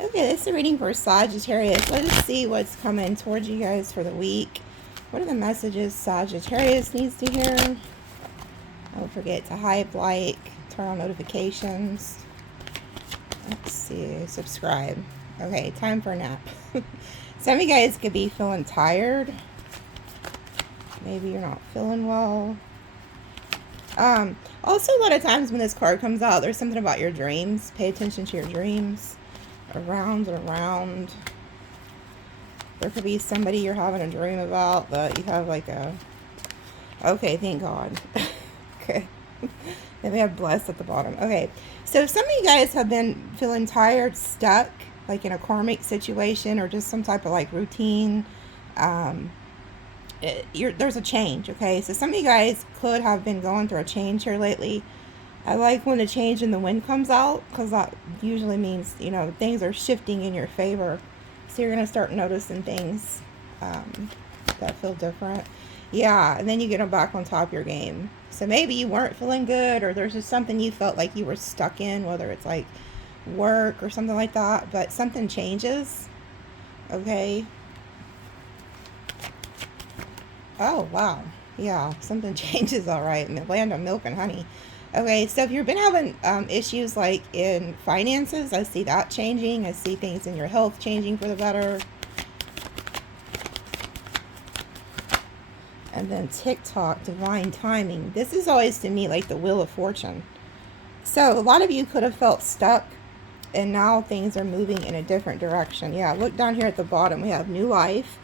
Okay, this is a reading for Sagittarius. Let's see what's coming towards you guys for the week. What are the messages Sagittarius needs to hear? Don't forget to hype, like, turn on notifications. Let's see, subscribe. Okay, time for a nap. Some of you guys could be feeling tired. Maybe you're not feeling well. Also, a lot of times when this card comes out, there's something about your dreams. Pay attention to your dreams. Around and around. There could be somebody you're having a dream about that you have like a... Okay, thank God. Okay. Then we have blessed at the bottom. Okay, so some of you guys have been feeling tired, stuck, like in a karmic situation or just some type of like routine. There's a change, okay? So some of you guys could have been going through a change here lately. I like when the change in the wind comes out because that usually means, you know, things are shifting in your favor. So you're going to start noticing things that feel different. Yeah, and then you get them back on top of your game. So maybe you weren't feeling good or there's just something you felt like you were stuck in, whether it's like work or something like that. But something changes, okay? Oh, wow. Yeah, something changes, all right, in the land of milk and honey. Okay, so if you've been having issues like in finances, I see that changing. I see things in your health changing for the better. And then TikTok, divine timing. This is always to me like the wheel of fortune. So a lot of you could have felt stuck and now things are moving in a different direction. Yeah, look down here at the bottom. We have new life.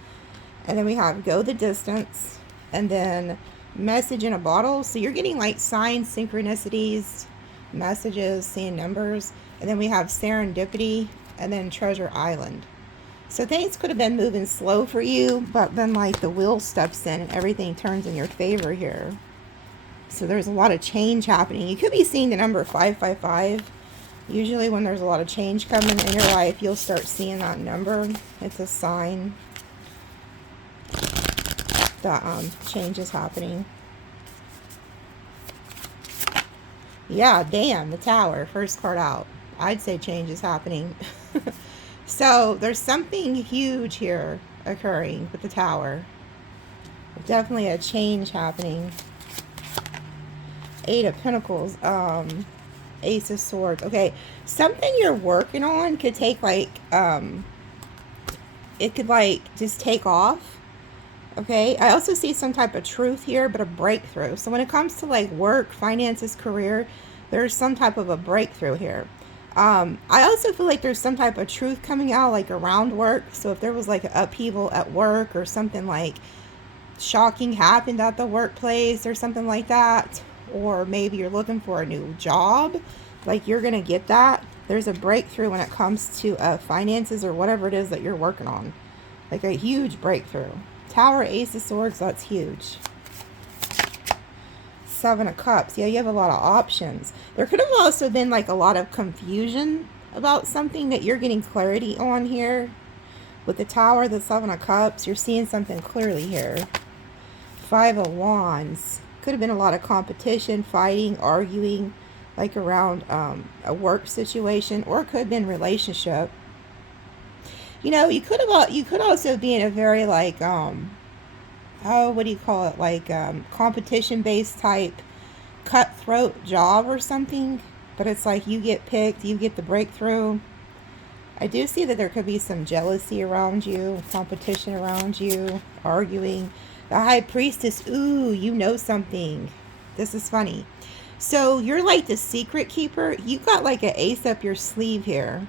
And then we have go the distance. And then message in a bottle. So you're getting like signs, synchronicities, messages, seeing numbers. And then we have serendipity and then treasure island. So things could have been moving slow for you, but then like the wheel steps in and everything turns in your favor here. So there's a lot of change happening. You could be seeing the number 555. Usually when there's a lot of change coming in your life, you'll start seeing that number. It's a sign that change is happening. Yeah, damn, the Tower, first card out. I'd say change is happening. So there's something huge here occurring with the Tower. Definitely a change happening. Eight of Pentacles, Ace of Swords. Okay, something you're working on could take like, it could like just take off. Okay, I also see some type of truth here, but a breakthrough. So when it comes to like work, finances, career, there's some type of a breakthrough here. I also feel like there's some type of truth coming out like around work. So if there was like an upheaval at work or something like shocking happened at the workplace or something like that, or maybe you're looking for a new job, like you're going to get that. There's a breakthrough when it comes to finances or whatever it is that you're working on. Like a huge breakthrough. Tower, Ace of Swords, that's huge. Seven of Cups. Yeah, you have a lot of options. There could have also been like a lot of confusion about something that you're getting clarity on here. With the Tower, the Seven of Cups, you're seeing something clearly here. Five of Wands. Could have been a lot of competition, fighting, arguing, like around a work situation, or it could have been relationship. You know, you could also be in a very like what do you call it, like competition based type cutthroat job or something, but it's like you get picked, you get the breakthrough. I do see that there could be some jealousy around you, competition around you, arguing. The High Priestess, ooh, you know something. This is funny. So you're like the secret keeper. You got like an ace up your sleeve here.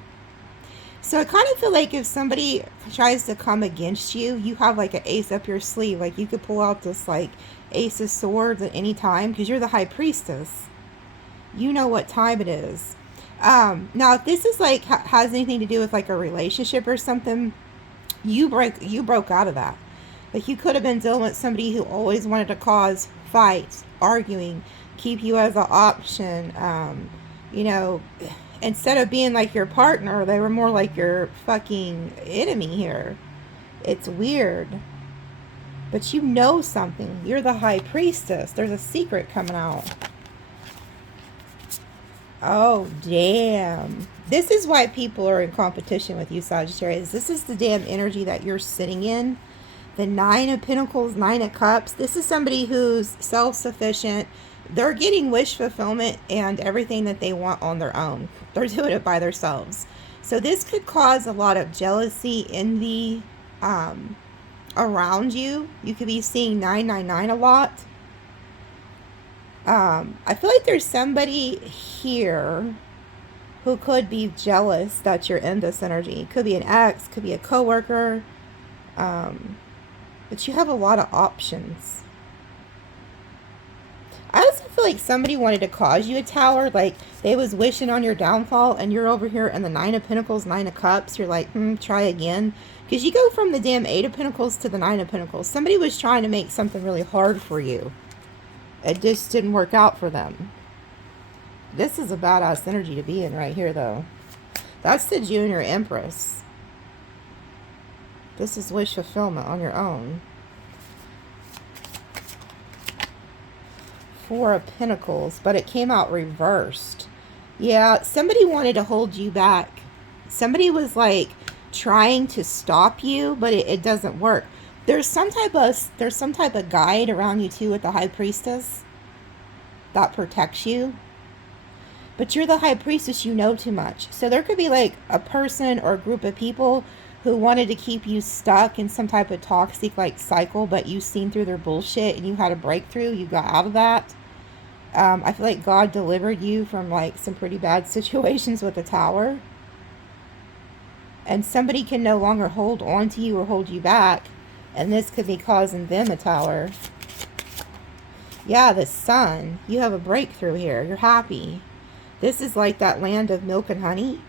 So I kind of feel like if somebody tries to come against you, you have like an ace up your sleeve. Like you could pull out this like Ace of Swords at any time because you're the High Priestess. You know what time it is. Now if this is like has anything to do with like a relationship or something, you broke out of that. Like you could have been dealing with somebody who always wanted to cause fights, arguing, keep you as an option, you know. Instead of being like your partner, they were more like your fucking enemy here. It's weird. But you know something. You're the High Priestess. There's a secret coming out. Oh, damn. This is why people are in competition with you, Sagittarius. This is the damn energy that you're sitting in. The Nine of Pentacles, Nine of Cups. This is somebody who's self-sufficient. They're getting wish fulfillment and everything that they want on their own. They're doing it by themselves. So this could cause a lot of jealousy, envy around you. You could be seeing 999 a lot. I feel like there's somebody here who could be jealous that you're in this energy. Could be an ex, could be a coworker. But you have a lot of options. I also feel like somebody wanted to cause you a tower. Like they was wishing on your downfall, and you're over here in the Nine of Pentacles, Nine of Cups. You're like, try again. Because you go from the damn Eight of Pentacles to the Nine of Pentacles. Somebody was trying to make something really hard for you. It just didn't work out for them. This is a badass energy to be in right here, though. That's the Junior Empress. This is wish fulfillment on your own. Four of Pentacles, but it came out reversed. Yeah, somebody wanted to hold you back. Somebody was like trying to stop you, but it doesn't work. There's some type of guide around you too with the High Priestess that protects you. But you're the High Priestess, you know too much. So there could be like a person or a group of people who wanted to keep you stuck in some type of toxic like cycle, but you've seen through their bullshit and you had a breakthrough. You got out of that. I feel like God delivered you from like some pretty bad situations with the Tower. And somebody can no longer hold on to you or hold you back. And this could be causing them a Tower. Yeah, the Sun. You have a breakthrough here. You're happy. This is like that land of milk and honey.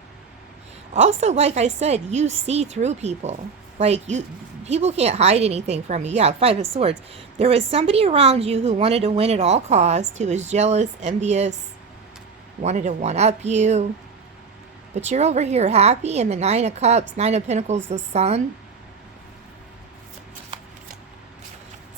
Also, like I said, you see through people. Like, people can't hide anything from you. Yeah, Five of Swords. There was somebody around you who wanted to win at all costs, who was jealous, envious, wanted to one-up you. But you're over here happy, and the Nine of Cups, Nine of Pentacles, the Sun.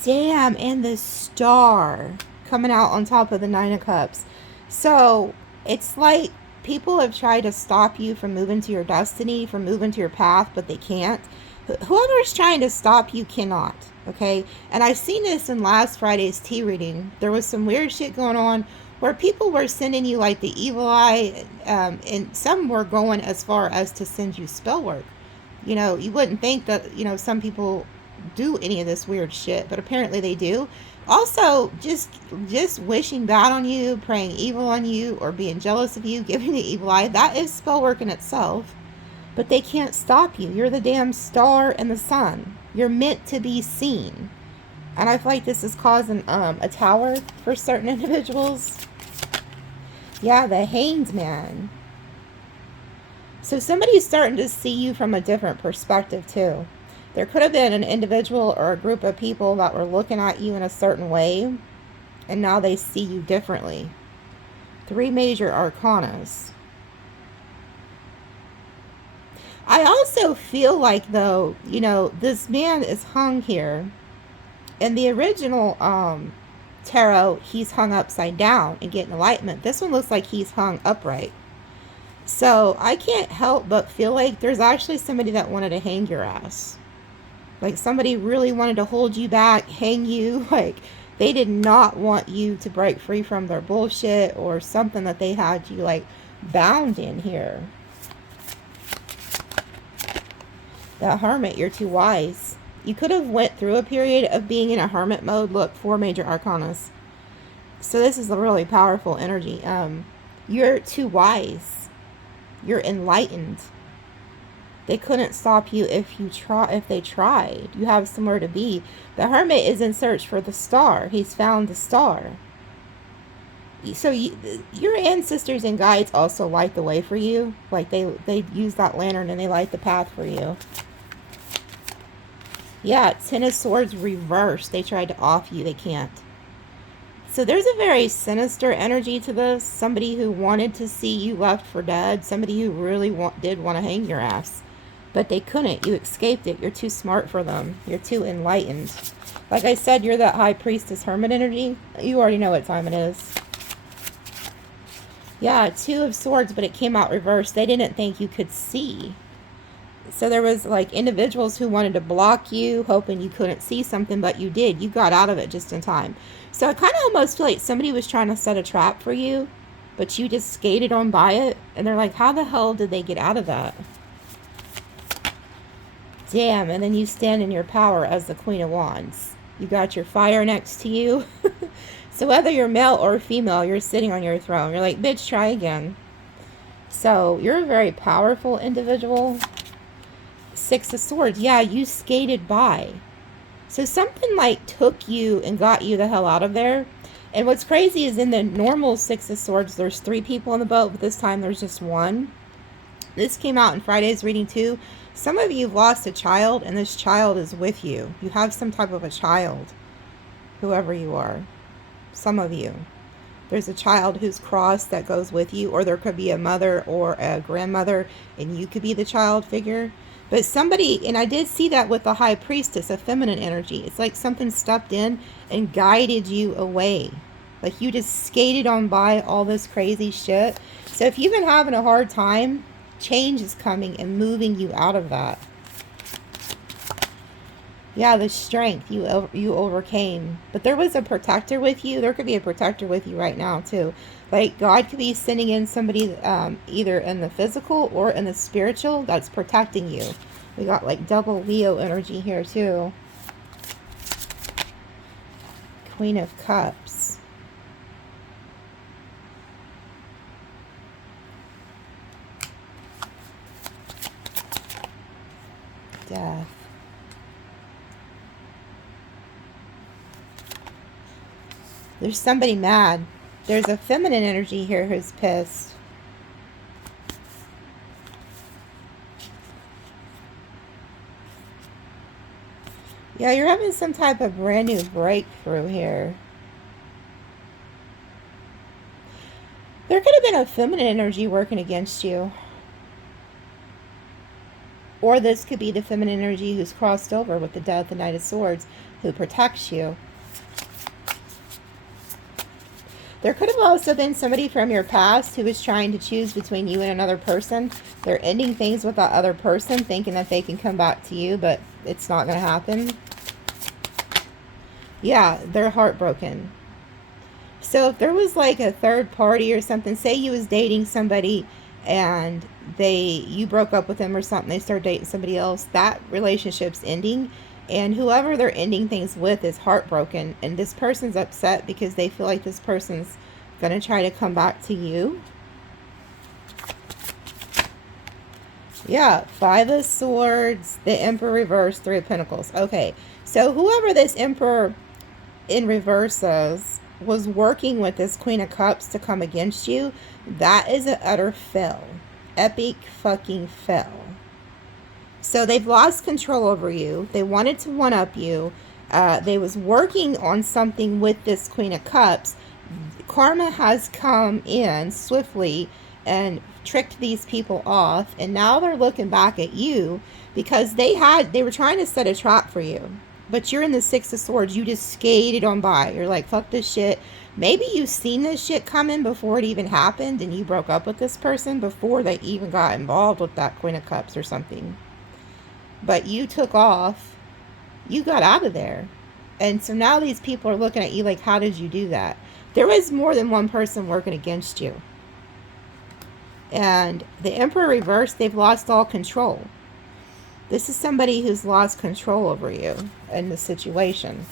Damn, and the Star coming out on top of the Nine of Cups. So, it's like people have tried to stop you from moving to your destiny, from moving to your path, but they can't. Whoever's trying to stop you cannot, okay? And I've seen this in last Friday's tea reading. There was some weird shit going on where people were sending you like the evil eye, and some were going as far as to send you spell work. You know, you wouldn't think that, you know, some people do any of this weird shit, but apparently they do. Also, just wishing bad on you, praying evil on you, or being jealous of you, giving the evil eye, that is spell work in itself. But they can't stop you. You're the damn Star and the Sun. You're meant to be seen. And I feel like this is causing a Tower for certain individuals. Yeah, the Hanged Man. So somebody's starting to see you from a different perspective too. There could have been an individual or a group of people that were looking at you in a certain way, and now they see you differently. Three major arcanas. I also feel like, though, you know, this man is hung here. In the original tarot, he's hung upside down and getting enlightenment. This one looks like he's hung upright. So I can't help but feel like there's actually somebody that wanted to hang your ass. Like somebody really wanted to hold you back, hang you. Like they did not want you to break free from their bullshit or something that they had you like bound in here. That Hermit, you're too wise. You could have went through a period of being in a hermit mode. Look, four major arcanas. So this is a really powerful energy. You're too wise. You're enlightened. They couldn't stop you if they tried. You have somewhere to be. The Hermit is in search for the Star. He's found the Star. So your ancestors and guides also light the way for you. Like they use that lantern and they light the path for you. Yeah, Ten of Swords reversed. They tried to off you. They can't. So there's a very sinister energy to this. Somebody who wanted to see you left for dead. Somebody who really did want to hang your ass. But they couldn't. You escaped it. You're too smart for them. You're too enlightened. Like I said, you're that High Priestess Hermit energy. You already know what time it is. Yeah, Two of Swords, but it came out reversed. They didn't think you could see. So there was like individuals who wanted to block you, hoping you couldn't see something, but you did. You got out of it just in time. So I kind of almost feel like somebody was trying to set a trap for you, but you just skated on by it. And they're like, how the hell did they get out of that? Damn, and then you stand in your power as the Queen of Wands. You got your fire next to you. So whether you're male or female, you're sitting on your throne. You're like, bitch, try again. So you're a very powerful individual. Six of Swords. Yeah, you skated by. So something like took you and got you the hell out of there. And what's crazy is in the normal Six of Swords, there's 3 people on the boat, but this time there's just 1. This came out in Friday's reading too. Some of you have lost a child, and this child is with you. You have some type of a child, whoever you are. Some of you. There's a child who's crossed that goes with you, or there could be a mother or a grandmother, and you could be the child figure. But somebody, and I did see that with the High Priestess, a feminine energy. It's like something stepped in and guided you away. Like you just skated on by all this crazy shit. So if you've been having a hard time, change is coming and moving you out of that. Yeah, the strength you overcame. But there was a protector with you. There could be a protector with you right now too. Like God could be sending in somebody either in the physical or in the spiritual that's protecting you. We got like double Leo energy here too. Queen of Cups. Death. There's somebody mad. There's a feminine energy here who's pissed. Yeah, you're having some type of brand new breakthrough here. There could have been a feminine energy working against you. Or this could be the feminine energy who's crossed over with the Death and Knight of Swords who protects you. There could have also been somebody from your past who was trying to choose between you and another person. They're ending things with that other person, thinking that they can come back to you, but it's not going to happen. Yeah, they're heartbroken. So if there was like a third party or something, say you was dating somebody and you broke up with them or something, they start dating somebody else, that relationship's ending. And whoever they're ending things with is heartbroken. And this person's upset because they feel like this person's going to try to come back to you. Yeah, 5 of Swords, the Emperor reverse, 3 of Pentacles. Okay, so whoever this Emperor in reverse is was working with this Queen of Cups to come against you. That is an utter fail. Epic fucking fail. So they've lost control over you. They wanted to one-up you. They was working on something with this Queen of Cups. Karma has come in swiftly and tricked these people off. And now they're looking back at you because they were trying to set a trap for you. But you're in the 6 of Swords. You just skated on by. You're like, fuck this shit. Maybe you've seen this shit coming before it even happened. And you broke up with this person before they even got involved with that Queen of Cups or something. But you took off, you got out of there. And so now these people are looking at you like, how did you do that? There was more than one person working against you. And the Emperor reversed, they've lost all control. This is somebody who's lost control over you in the situation.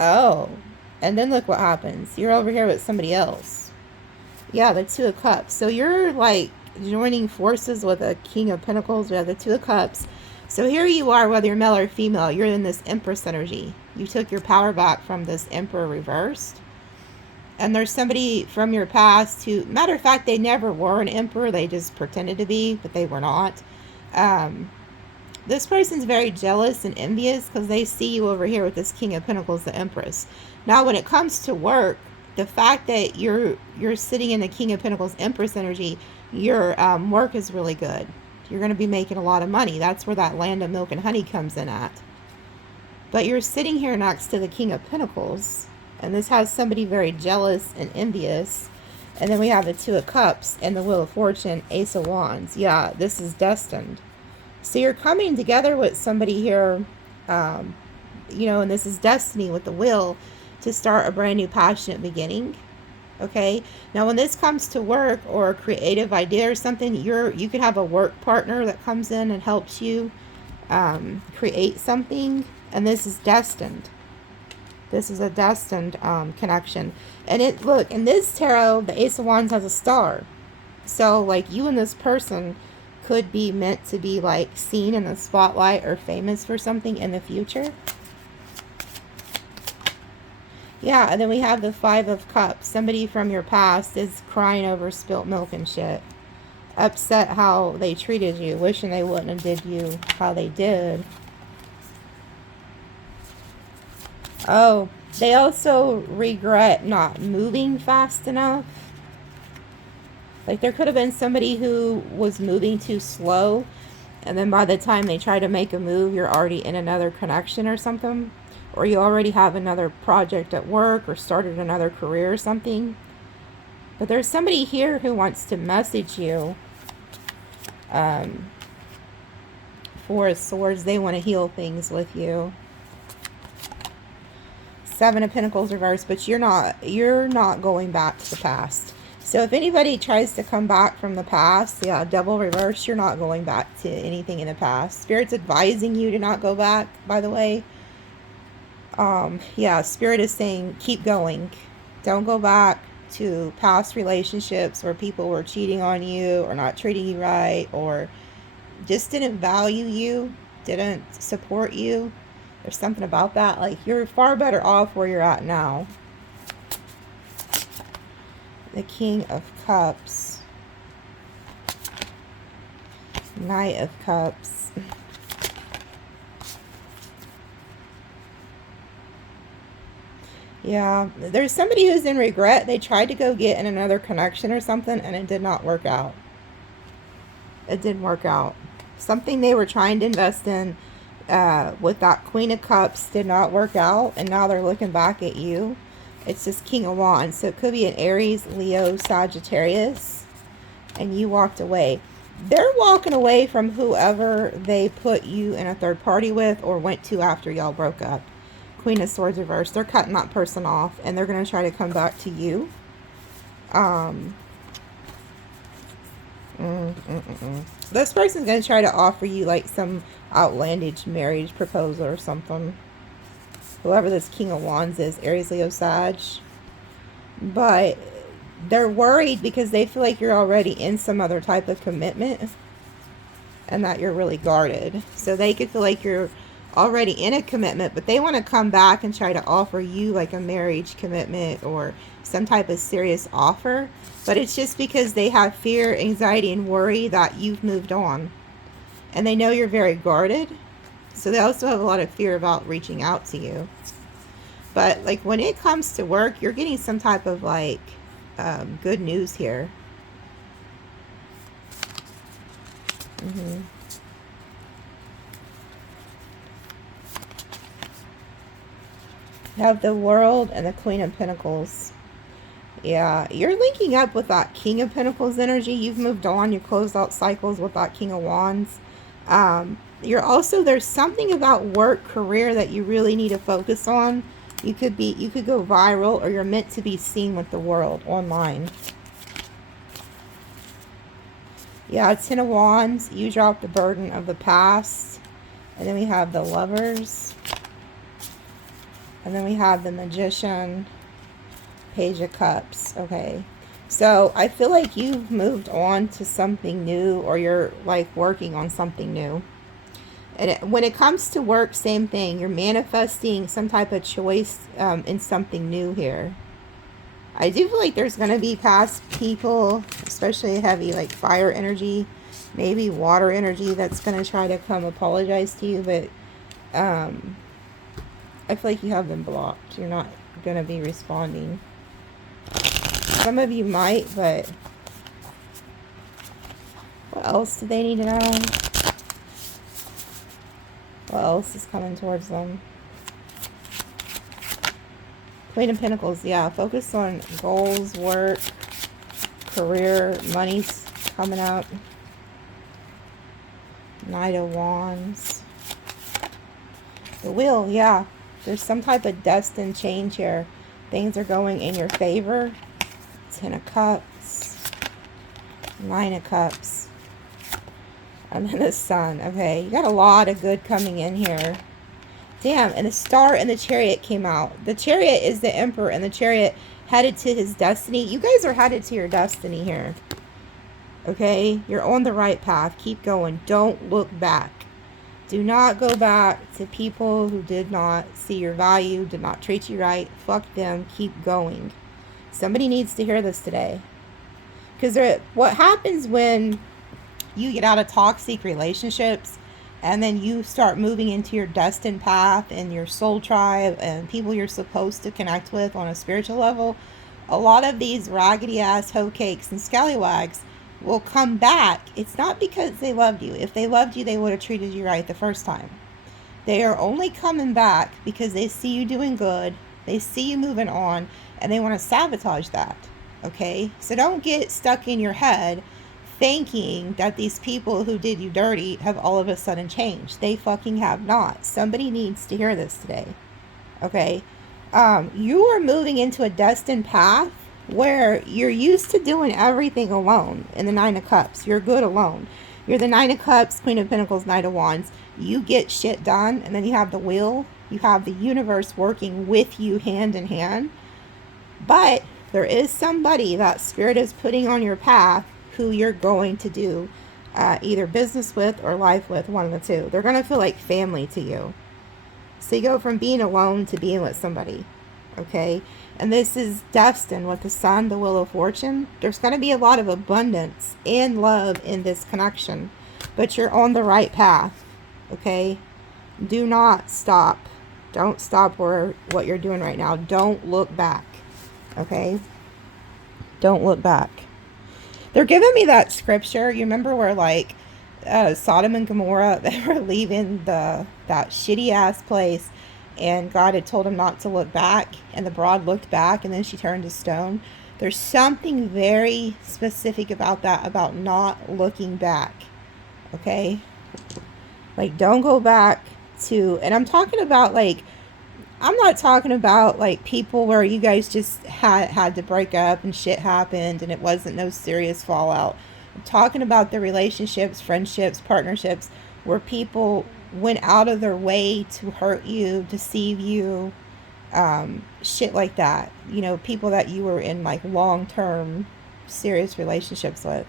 Oh, and then look what happens. You're over here with somebody else. Yeah, the 2 of Cups. So you're like joining forces with a King of Pentacles. We have the 2 of Cups. So here you are, whether you're male or female, you're in this Empress energy. You took your power back from this Emperor reversed. And there's somebody from your past who, matter of fact, they never were an emperor. They just pretended to be, but they were not. This person's very jealous and envious because they see you over here with this King of Pentacles, the Empress. Now, when it comes to work, the fact that you're sitting in the King of Pentacles Empress energy, your work is really good. You're going to be making a lot of money. That's where that land of milk and honey comes in at. But you're sitting here next to the King of Pentacles. And this has somebody very jealous and envious. And then we have the Two of Cups and the Wheel of Fortune, Ace of Wands. Yeah, this is destined. So you're coming together with somebody here, you know, and this is destiny with the Wheel to start a brand new passionate beginning. Okay, now when this comes to work or a creative idea or something, you could have a work partner that comes in and helps you create something, and this is destined. This is a destined connection. And it, look, in this tarot, the Ace of Wands has a star. So, like, you and this person could be meant to be, like, seen in the spotlight or famous for something in the future. Yeah, and then we have the Five of Cups. Somebody from your past is crying over spilt milk and shit. Upset how they treated you. Wishing they wouldn't have did you how they did. Oh, they also regret not moving fast enough. Like, there could have been somebody who was moving too slow, and then by the time they try to make a move, you're already in another connection or something. Or you already have another project at work or started another career or something. But there's somebody here who wants to message you. Four of Swords, they want to heal things with you. Seven of Pentacles reversed, but you're not going back to the past. So if anybody tries to come back from the past, yeah, Devil reverse, you're not going back to anything in the past. Spirit's advising you to not go back, by the way. Yeah, Spirit is saying keep going. Don't go back to past relationships where people were cheating on you or not treating you right or just didn't value you, didn't support you. There's something about that. Like, you're far better off where you're at now. The King of Cups. Knight of Cups. Yeah, there's somebody who's in regret. They tried to go get in another connection or something, and it did not work out. It didn't work out. Something they were trying to invest in with that Queen of Cups did not work out, and now they're looking back at you. It's just King of Wands, so it could be an Aries, Leo, Sagittarius, and you walked away. They're walking away from whoever they put you in a third party with or went to after y'all broke up. Queen of Swords reversed. They're cutting that person off, and they're going to try to come back to you. This person's going to try to offer you like some outlandish marriage proposal or something. Whoever this King of Wands is, Aries, Leo, Sag. But they're worried because they feel like you're already in some other type of commitment and that you're really guarded. So they could feel like you're already in a commitment, but they want to come back and try to offer you like a marriage commitment or some type of serious offer. But it's just because they have fear, anxiety, and worry that you've moved on. And they know you're very guarded. So they also have a lot of fear about reaching out to you. But like when it comes to work, you're getting some type of like good news here. You have the World and the Queen of Pentacles. Yeah, you're linking up with that King of Pentacles energy. You've moved on. You closed out cycles with that King of Wands. You're also, there's something about work, career that you really need to focus on. You could go viral, or you're meant to be seen with the world online. Yeah, Ten of Wands. You dropped the burden of the past. And then we have the Lovers. And then we have the Magician. Page of Cups. Okay. So I feel like you've moved on to something new, or you're like working on something new. And when it comes to work, same thing. You're manifesting some type of choice in something new here. I do feel like there's going to be past people, especially heavy like fire energy, maybe water energy, that's going to try to come apologize to you. But I feel like you have them blocked. You're not going to be responding. Some of you might, but what else do they need to know? What else is coming towards them? Queen of Pentacles, yeah. Focus on goals, work, career, money's coming up. Knight of Wands. The Wheel, yeah. There's some type of destined change here. Things are going in your favor. 10 of Cups. 9 of Cups. And then the Sun. Okay, you got a lot of good coming in here. Damn, and the Star and the Chariot came out. The Chariot is the Emperor, and the Chariot headed to his destiny. You guys are headed to your destiny here. Okay? You're on the right path. Keep going. Don't look back. Do not go back to people who did not see your value, did not treat you right. Fuck them. Keep going. Somebody needs to hear this today. Because what happens when you get out of toxic relationships and then you start moving into your destined path and your soul tribe and people you're supposed to connect with on a spiritual level, a lot of these raggedy ass hoe cakes and scallywags will come back. It's not because they loved you. If they loved you, they would have treated you right the first time. They are only coming back because they see you doing good, they see you moving on, and they want to sabotage that. Okay? So don't get stuck in your head thinking that these people who did you dirty have all of a sudden changed. They fucking have not. Somebody needs to hear this today. Okay? You are moving into a destined path where you're used to doing everything alone in the 9 of Cups. You're good alone. You're the 9 of Cups, Queen of Pentacles, Knight of Wands. You get shit done, and then you have the Wheel. You have the universe working with you hand in hand. But there is somebody that Spirit is putting on your path who you're going to do either business with or life with, one of the two. They're going to feel like family to you. So you go from being alone to being with somebody. Okay? And this is destined with the Sun, the Wheel of Fortune. There's going to be a lot of abundance and love in this connection. But you're on the right path. Okay? Do not stop. Don't stop what you're doing right now. Don't look back. Okay? Don't look back. They're giving me that scripture. You remember where, like, Sodom and Gomorrah, they were leaving that shitty ass place, and God had told him not to look back, and the broad looked back, and then she turned to stone. There's something very specific about that, about not looking back. Okay? Like, don't go back to, and I'm talking about, like, I'm not talking about, like, people where you guys just had to break up and shit happened and it wasn't no serious fallout. I'm talking about the relationships, friendships, partnerships where people went out of their way to hurt you, deceive you, shit like that. You know, people that you were in, like, long-term serious relationships with.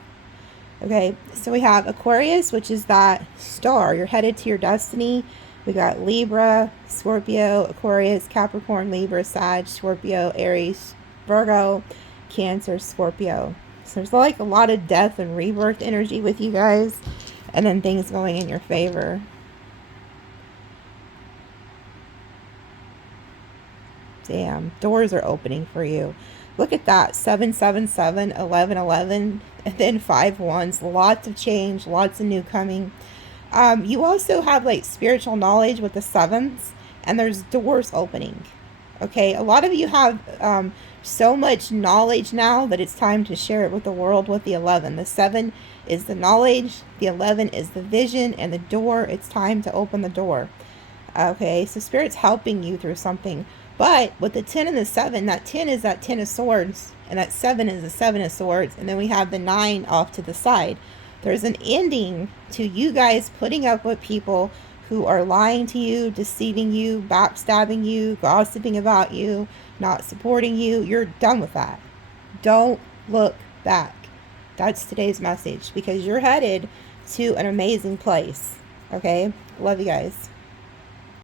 Okay, so we have Aquarius, which is that star. You're headed to your destiny. We got Libra, Scorpio, Aquarius, Capricorn, Libra, Sag, Scorpio, Aries, Virgo, Cancer, Scorpio. So there's like a lot of death and rebirth energy with you guys. And then things going in your favor. Damn, doors are opening for you. Look at that, 777, 1111, and then 5 wands. Lots of change, lots of new coming. You also have, like, spiritual knowledge with the 7s, and there's doors opening. Okay, a lot of you have so much knowledge now that it's time to share it with the world with the 11. The 7 is the knowledge, the 11 is the vision, and the door, it's time to open the door. Okay, so Spirit's helping you through something. But with the 10 and the 7, that 10 is that 10 of swords, and that 7 is the 7 of swords, and then we have the 9 off to the side. There's an ending to you guys putting up with people who are lying to you, deceiving you, backstabbing you, gossiping about you, not supporting you. You're done with that. Don't look back. That's today's message, because you're headed to an amazing place. Okay? Love you guys.